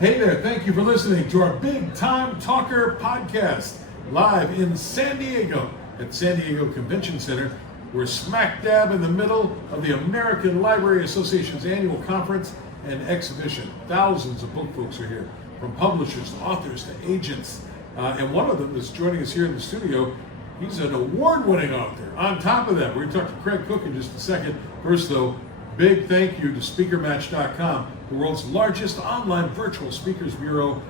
Hey there, thank you for listening to our Big Time Talker podcast, live in San Diego at San Diego Convention Center. We're smack dab in the middle of the American Library Association's annual conference and exhibition. Thousands of book folks are here, from publishers to authors to agents. And one of them is joining us here in the studio. He's an award-winning author. On top of that, we're going to talk to Craig Cooke in just a second. First, though, big thank you to SpeakerMatch.com, the world's largest online virtual speakers bureau.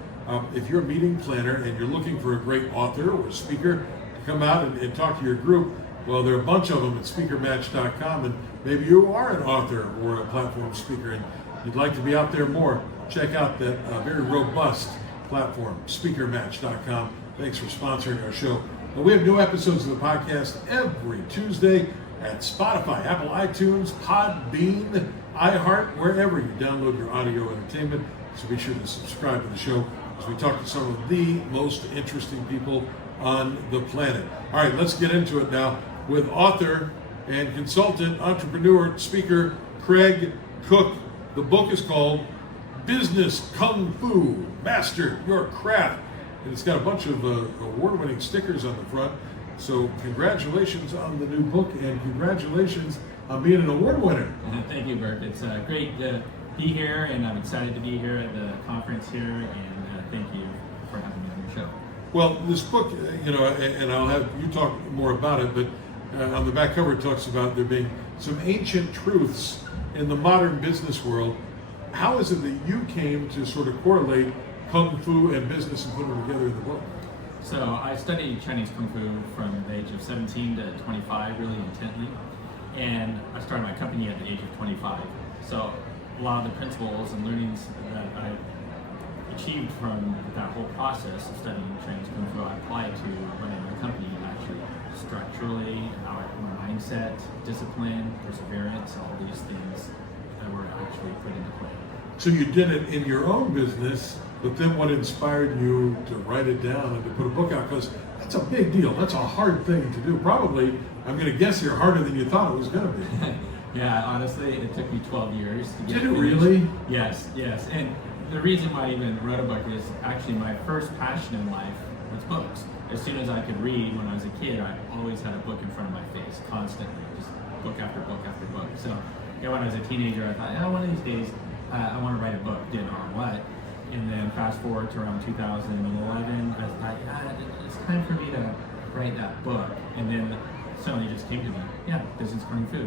If you're a meeting planner and you're looking for a great author or a speaker to come out and talk to your group, well, there are a bunch of them at SpeakerMatch.com, and maybe you are an author or a platform speaker and you'd like to be out there more. Check out that very robust platform, SpeakerMatch.com. Thanks for sponsoring our show. Well, we have new episodes of the podcast every Tuesday at Spotify, Apple iTunes, Podbean, iHeart, wherever you download your audio entertainment. So be sure to subscribe to the show as we talk to some of the most interesting people on the planet. All right, let's get into it now with author and consultant, entrepreneur, speaker, Craig Cooke. The book is called Business Kung Fu, Master Your Craft. And it's got a bunch of award-winning stickers on the front. So congratulations on the new book, and congratulations on being an award winner. Thank you, Bert. It's great to be here, and I'm excited to be here at the conference here, and thank you for having me on your show. Well, this book, and I'll have you talk more about it, but on the back cover it talks about there being some ancient truths in the modern business world. How is it that you came to sort of correlate Kung Fu and business and put them together in the book? So I studied Chinese Kung Fu from the age of 17 to 25 really intently, and I started my company at the age of 25. So a lot of the principles and learnings that I achieved from that whole process of studying Chinese Kung Fu I applied to running my company, actually structurally, our mindset, discipline, perseverance, all these things that were actually put into play. So you did it in your own business, but then what inspired you to write it down and to put a book out? Because that's a big deal. That's a hard thing to do. Probably, I'm going to guess here, harder than you thought it was going to be. Yeah, honestly, it took me 12 years to get Did it finished. really? Yes. And the reason why I even wrote a book is actually my first passion in life was books. As soon as I could read when I was a kid, I always had a book in front of my face, constantly, just book after book after book. So when I was a teenager, I thought, one of these days, I want to write a book. Didn't know on what. And then fast forward to around 2011, I thought, it's time for me to write that book. And then suddenly it just came to me, business Kung Fu.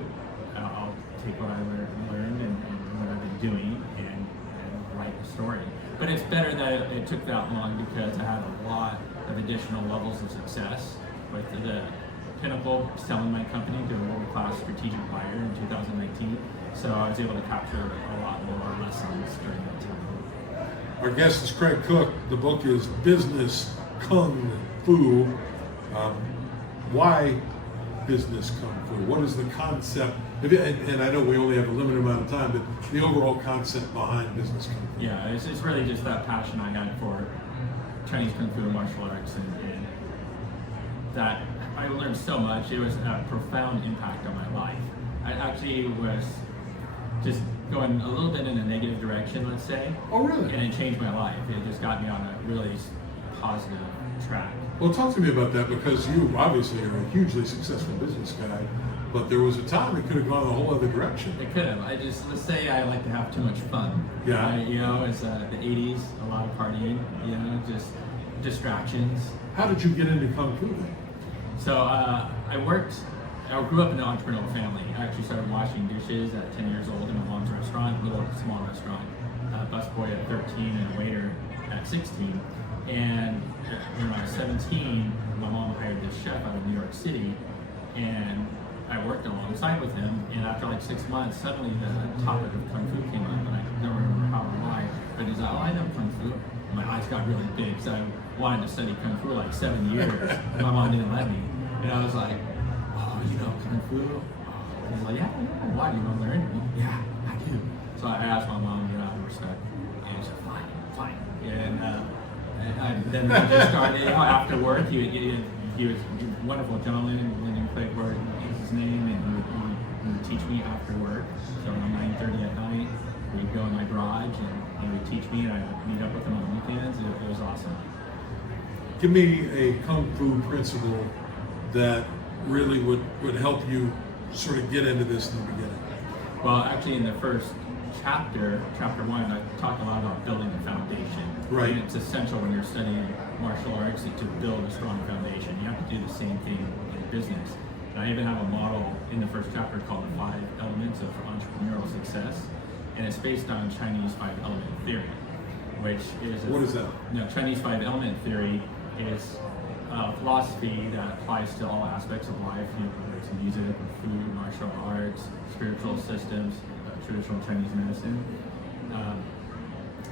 I'll take what I learned and what I've been doing and write the story. But it's better that it took that long because I had a lot of additional levels of success with the pinnacle selling my company to a world-class strategic buyer in 2019. So I was able to capture a lot more lessons during that time. Our guest is Craig Cooke. The book is Business Kung Fu. Why business Kung Fu? What is the concept? And I know we only have a limited amount of time, but the overall concept behind business Kung Fu. Yeah, it's really just that passion I had for Chinese Kung Fu and martial arts, and that I learned so much. It was a profound impact on my life. I actually was just going a little bit in a negative direction, let's say. Oh, really? And it changed my life. It just got me on a really positive track. Well, talk to me about that, because you obviously are a hugely successful business guy, but there was a time it could have gone a whole other direction. It could have. Let's say I like to have too much fun. Yeah. It's the 80s, a lot of partying, just distractions. How did you get into Kung Fu then? So I grew up in an entrepreneurial family. I actually started washing dishes at 10 years old in my mom's restaurant, a little small restaurant. Busboy at 13 and a waiter at 16. And when I was 17, my mom hired this chef out of New York City, and I worked alongside with him. And after like 6 months, suddenly the topic of Kung Fu came up, and I don't remember how or why. But he's like, I know Kung Fu. And my eyes got really big, so I wanted to study Kung Fu like 7 years. My mom didn't let me. And I was like, you know Kung Fu? And he's like, yeah, why do you want to learn? Yeah, I do. So I asked my mom, out of respect, and she said, fine. And then we just started, after work, he was a wonderful gentleman, Lyndon Clayborn is his name, and he would teach me after work, so around 9:30 at night. we'd go in my garage and he would teach me, and I'd meet up with him on weekends. It was awesome. Give me a kung fu principle that really would help you sort of get into this in the beginning. Well, actually, in the first chapter 1, I talk a lot about building a foundation. Right. And it's essential when you're studying martial arts to build a strong foundation. You have to do the same thing in business. And I even have a model in the first chapter called the 5 Elements of Entrepreneurial Success, and it's based on Chinese 5-element theory, which is What is that? Chinese 5-element theory is a philosophy that applies to all aspects of life, whether it's music, food, martial arts, spiritual systems, traditional Chinese medicine.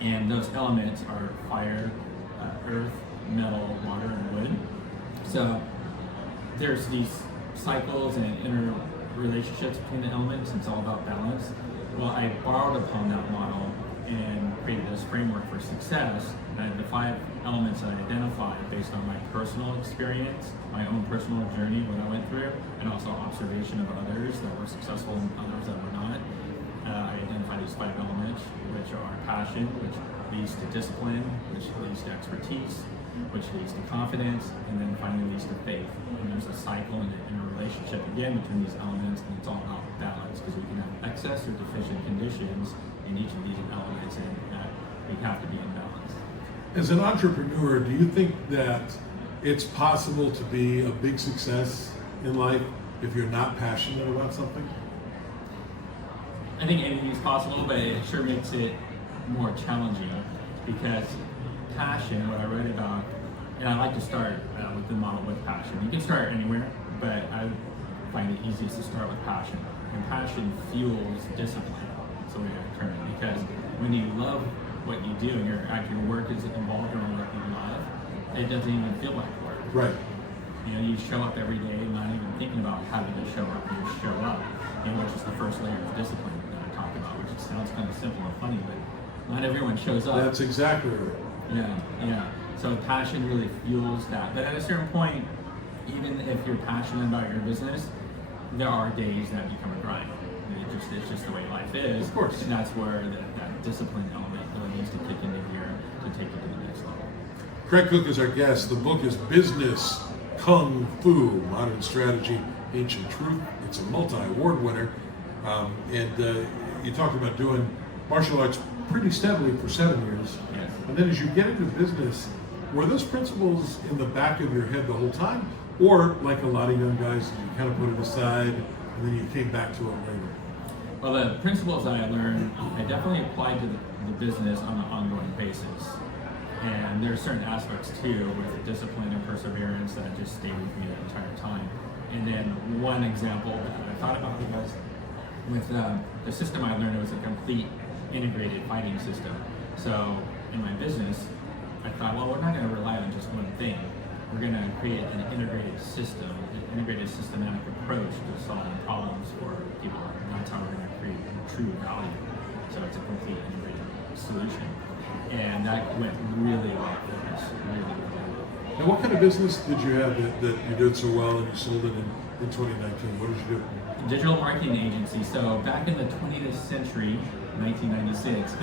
And those elements are fire, earth, metal, water, and wood. So there's these cycles and interrelationships between the elements, and it's all about balance. Well, I borrowed upon that model and created this framework for success. And the 5 elements that I identified based on my personal experience, my own personal journey, what I went through, and also observation of others that were successful and others that were not. I identified these 5 elements, which are passion, which leads to discipline, which leads to expertise, which leads to confidence, and then finally leads to faith. And there's a cycle and a relationship again between these elements, and it's all about balance, because we can have excess or deficient conditions in each of these elements, and we have to be in balance. As an entrepreneur, do you think that it's possible to be a big success in life if you're not passionate about something? I think anything is possible, but it sure makes it more challenging, because passion, what I read about, and I like to start with the model with passion. You can start anywhere, but I find it easiest to start with passion. And passion fuels discipline. That's the way I term it, because when you love what you do and your work is involved in what you love, it doesn't even feel like work. Right. You show up every day, not even thinking about having to show up. You just show up, which is the first layer of discipline that I talk about, which sounds kind of simple and funny, but not everyone shows up. That's exactly right. Yeah. So passion really fuels that. But at a certain point, even if you're passionate about your business, there are days that become a grind. It's just the way life is. Of course. And that's where that discipline element really needs to kick into gear to take it to the next level. Craig Cooke is our guest. The book is Business Kung Fu, Modern Strategy, Ancient Truth. It's a multi-award winner. And you talked about doing martial arts pretty steadily for 7 years. Yes. And then as you get into business, were those principles in the back of your head the whole time? Or, like a lot of young guys, you kind of put it aside and then you came back to it later? Well, the principles that I learned, I definitely applied to the business on an ongoing basis. And there are certain aspects too with discipline and perseverance that just stayed with me the entire time. And then one example that I thought about was with the system I learned, it was a complete integrated fighting system. So in my business, I thought, well, we're not going to rely on just one thing. We're going to create an integrated system, an integrated systematic approach to solving problems for people. And that's how we're going to create true value. So it's a complete integrated solution. And that went really well for us, really well. Now, what kind of business did you have that you did so well and you sold it in 2019? What did you do? Digital marketing agency. So back in the 20th century, 1996,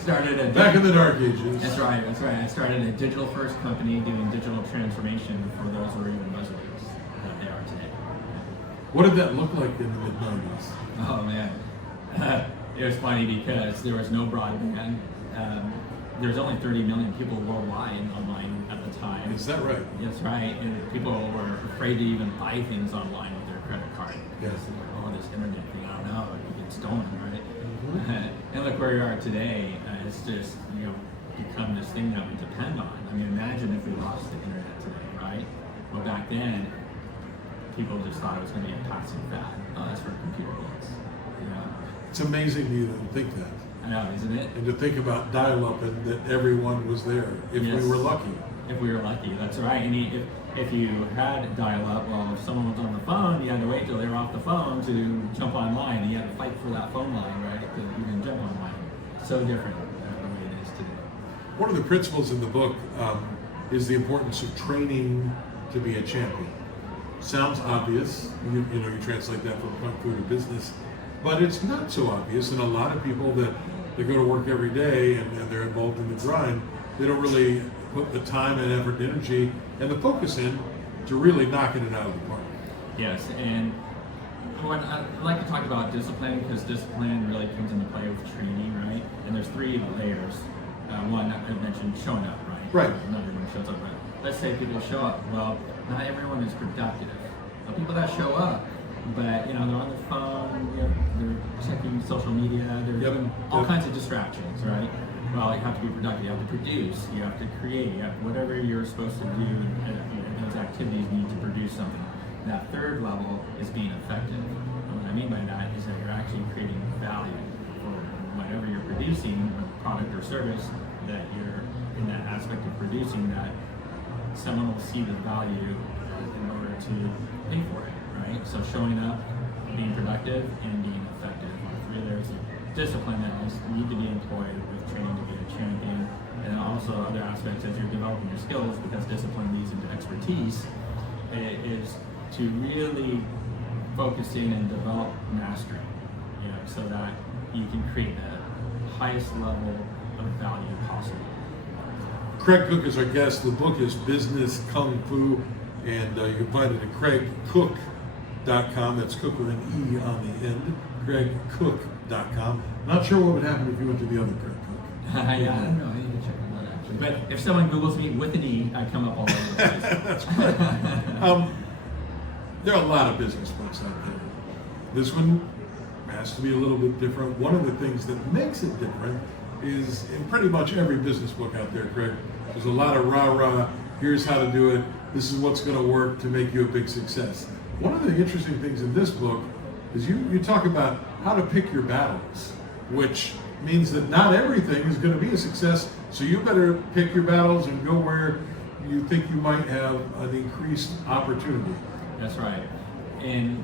started a back in the dark ages. That's right. I started a digital first company doing digital transformation for those who are even buzzwords that they are today. What did that look like in the mid-90s? Oh man, it was funny because there was no broadband. There was only 30 million people worldwide online at the time. Is that right? That's right. And people were afraid to even buy things online with their credit card. Yes. Oh, this internet thing, I don't know, it could get stolen, right? Mm-hmm. And look where you are today. It's just, become this thing that we depend on. I mean, imagine if we lost the internet today, right? Well, back then, people just thought it was going to be a passing fad. Oh, that's for computer games. It's amazing to even think that. I know, isn't it? And to think about dial-up and that everyone was there, if Yes. we were lucky. If we were lucky, that's right. And if you had dial-up, well, if someone was on the phone, you had to wait till they were off the phone to jump online, and you had to fight for that phone line, right, to even jump online. So different than the way it is today. One of the principles in the book is the importance of training to be a champion. Sounds obvious. You translate that from kung fu to business. but it's not so obvious. And a lot of people that they go to work every day and they're involved in the grind, they don't really put the time and effort and energy and the focus in to really knocking it out of the park. Yes, and when I like to talk about discipline, because discipline really comes into play with training, right? And there's three layers. One, I mentioned showing up, right? Right. Not everyone shows up, right? Let's say people show up. Well, not everyone is productive. The people that show up, but they're on their phone, they're checking social media, they're doing all kinds of distractions, right? Well, you have to be productive. You have to produce. You have to create. You have, whatever you're supposed to do, those activities need to produce something. That third level is being effective. And what I mean by that is that you're actually creating value for whatever you're producing, a product or service, that you're in that aspect of producing, that someone will see the value in order to pay for it, right? So showing up, being productive, and being effective are three layers of discipline that need to be employed with training to be a champion, and then also other aspects as you're developing your skills, because discipline leads into expertise, is to really focus in and develop mastery, so that you can create the highest level of value possible. Craig Cooke is our guest. The book is Business Kung Fu, and you can find it at craigcooke.com. That's Cook with an E on the end. craigcooke.com. Not sure what would happen if you went to the other Craig Cooke. Yeah, I don't know. I need to check on that actually. But if someone Googles me with an E, I come up all over the place. That's correct. There are a lot of business books out there. This one has to be a little bit different. One of the things that makes it different is in pretty much every business book out there, Craig, there's a lot of rah-rah, here's how to do it, this is what's going to work to make you a big success. One of the interesting things in this book is you talk about how to pick your battles, which means that not everything is going to be a success, so you better pick your battles and go where you think you might have an increased opportunity. That's right. In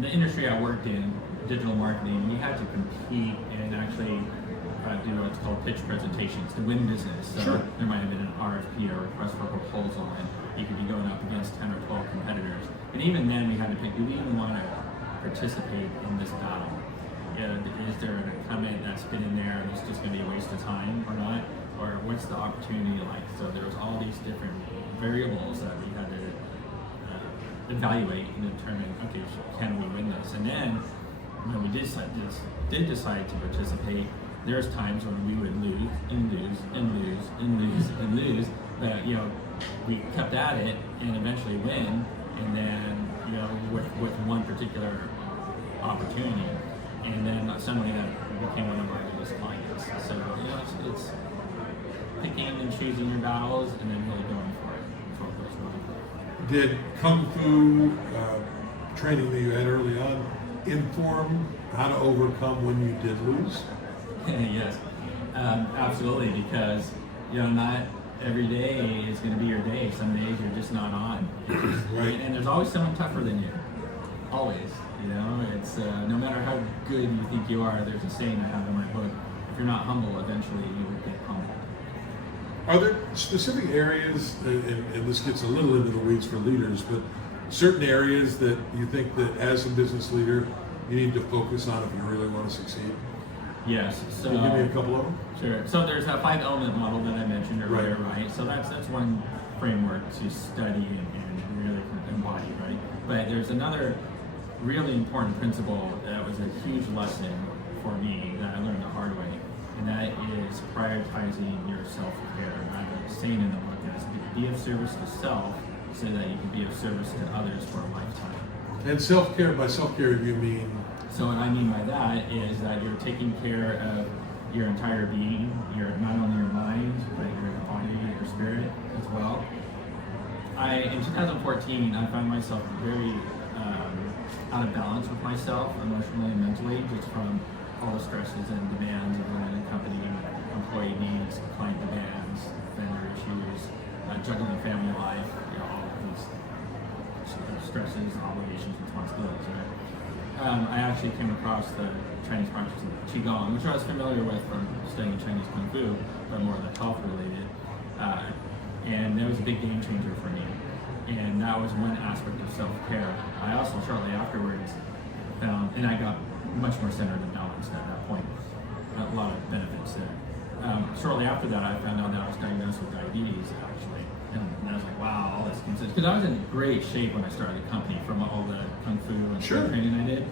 the industry I worked in, digital marketing, we had to compete and actually do what's called pitch presentations to win business. So Sure. There might have been an RFP, or request for proposal, and you could be going up against 10 or 12 competitors. And even then, we had to pick, do we even want to participate in this battle? Is there an incumbent that's been in there and it's just going to be a waste of time or not? Or what's the opportunity like? So there was all these different variables that we had to evaluate and determine, okay, can we win this? And then when we did decide to participate, there's times when we would lose and lose and lose and lose and lose, but we kept at it and eventually win. And then with one particular opportunity, and then suddenly that became one of our biggest clients. So it's picking and choosing your battles and then really going for it. That's what goes on. Did Kung Fu training that you had early on inform how to overcome when you did lose? Yes, absolutely, because not every day is going to be your day. Some days you're just not on. Right. And there's always someone tougher than you. Always. It's no matter how good you think you are, there's a saying I have in my book, if you're not humble, eventually you will get humbled. Are there specific areas, and this gets a little into the weeds for leaders, but certain areas that you think that as a business leader you need to focus on if you really want to succeed? Yes. So can you give me a couple of them? Sure. So there's that 5-element model that I mentioned earlier, right? So that's one framework to study and really embody, right? But there's another really important principle that was a huge lesson for me that I learned the hard way, and that is prioritizing your self-care. I was saying in the book is be of service to self so that you can be of service to others for a lifetime. And self-care, by self-care you mean? So what I mean by that is that you're taking care of your entire being, not only your mind, but your body, your spirit as well. In 2014, I found myself very out of balance with myself, emotionally and mentally, just from all the stresses and demands of running a company, employee needs, client demands, vendor issues, juggling family life, all of these stresses, obligations, responsibilities, right? I actually came across the Chinese practice of Qigong, which I was familiar with from studying Chinese Kung Fu, but more like health related. And that was a big game changer for me. And that was one aspect of self-care. I also shortly afterwards found, and I got much more centered and balanced at that point. A lot of benefits there. Shortly after that, I found out that I was diagnosed with diabetes, actually. And I was like, wow, all this consists. Because I was in great shape when I started the company from all the Kung Fu and training I did.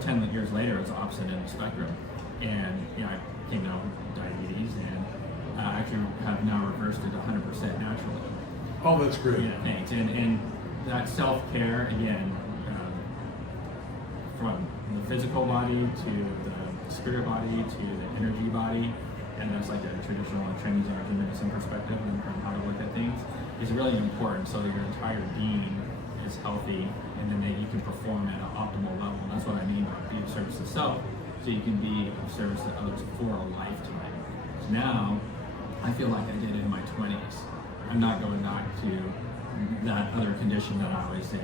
10 years later, it was opposite end of the spectrum. And, I came down with diabetes and actually have now reversed it 100% naturally. Oh, that's great. Yeah, thanks. And that self-care, again, from the physical body to the spirit body to the energy body, and that's like the traditional Chinese energy medicine perspective and how to look at things, is really important so that your entire being is healthy and then that you can perform at an optimal level. And that's what I mean by be of service to self, so you can be of service to others for a lifetime. So now, I feel like I did in my 20s. I'm not going back to that other condition that I was in,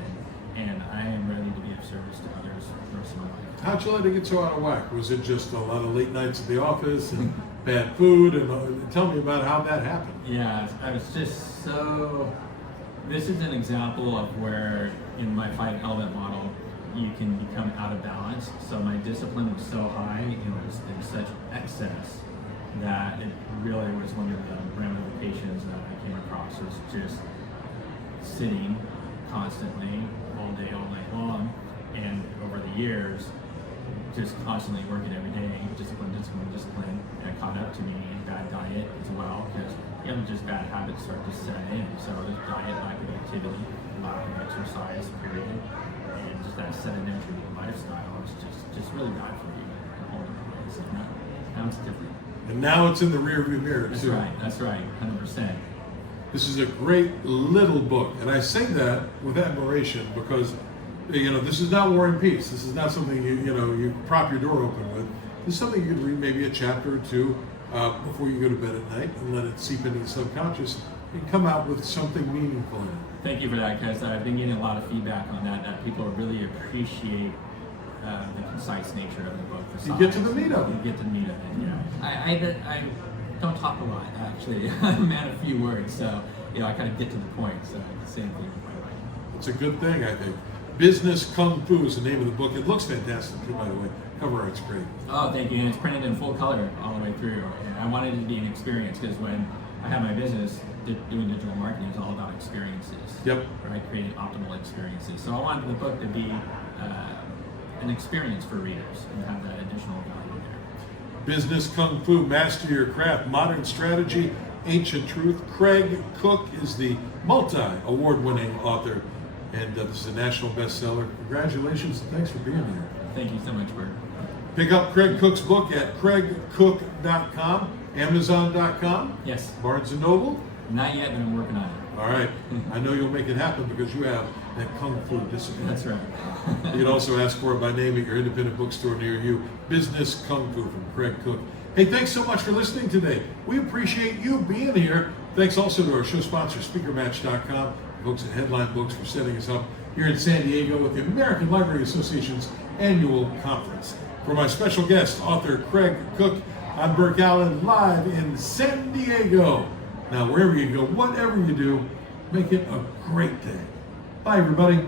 and I am ready to be of service to others for the rest of my life. How'd you let it get so out of whack? Was it just a lot of late nights at the office and bad food? And tell me about how that happened. Yeah, I was just so. This is an example of where, in my 5 element model, you can become out of balance. So my discipline was so high, it was in such excess that it really was one of the ramifications that I came across, was just sitting constantly all day, all night long, and over the years, just constantly working every day, discipline. And it caught up to me, bad diet as well, because just bad habits start to set in. So there's diet, lack of activity, lack of exercise, period, and just that sedentary lifestyle is just really bad for you. So now it's different. And now it's in the rearview mirror, too. That's right, 100%. This is a great little book, and I say that with admiration because, this is not War and Peace. This is not something you prop your door open with. This is something you could read maybe a chapter or two before you go to bed at night and let it seep into the subconscious and come out with something meaningful in it. Thank you for that, because I've been getting a lot of feedback on that people really appreciate the concise nature of the book. You get to the meat of it. You get to the meat of it, yeah. I don't talk a lot, actually. I'm a man of few words, so I kind of get to the point. So the same thing with my writing. It's a good thing, I think. Business Kung Fu is the name of the book. It looks fantastic, too, by the way. Cover art's great. Oh, thank you. And it's printed in full color all the way through. And I wanted it to be an experience, because when I had my business doing digital marketing, it's all about experiences. Yep. Right, creating optimal experiences. So I wanted the book to be an experience for readers and have that additional value there. Business Kung Fu, Master Your Craft, Modern Strategy, Ancient Truth. Craig Cooke is the multi-award-winning author, and this is a national bestseller. Congratulations, and thanks for being here. Thank you so much, Bert. Pick up Craig Cooke's book at craigcooke.com, Amazon.com, Yes. Barnes & Noble. Not yet, but I'm working on it. All right. I know you'll make it happen because you have that Kung Fu discipline. That's right. You can also ask for it by name at your independent bookstore near you. Business Kung Fu from Craig Cooke. Hey, thanks so much for listening today. We appreciate you being here. Thanks also to our show sponsor, SpeakerMatch.com, folks at Headline Books, for setting us up here in San Diego with the American Library Association's annual conference. For my special guest, author Craig Cooke, I'm Burke Allen, live in San Diego. Now, wherever you go, whatever you do, make it a great day. Bye, everybody.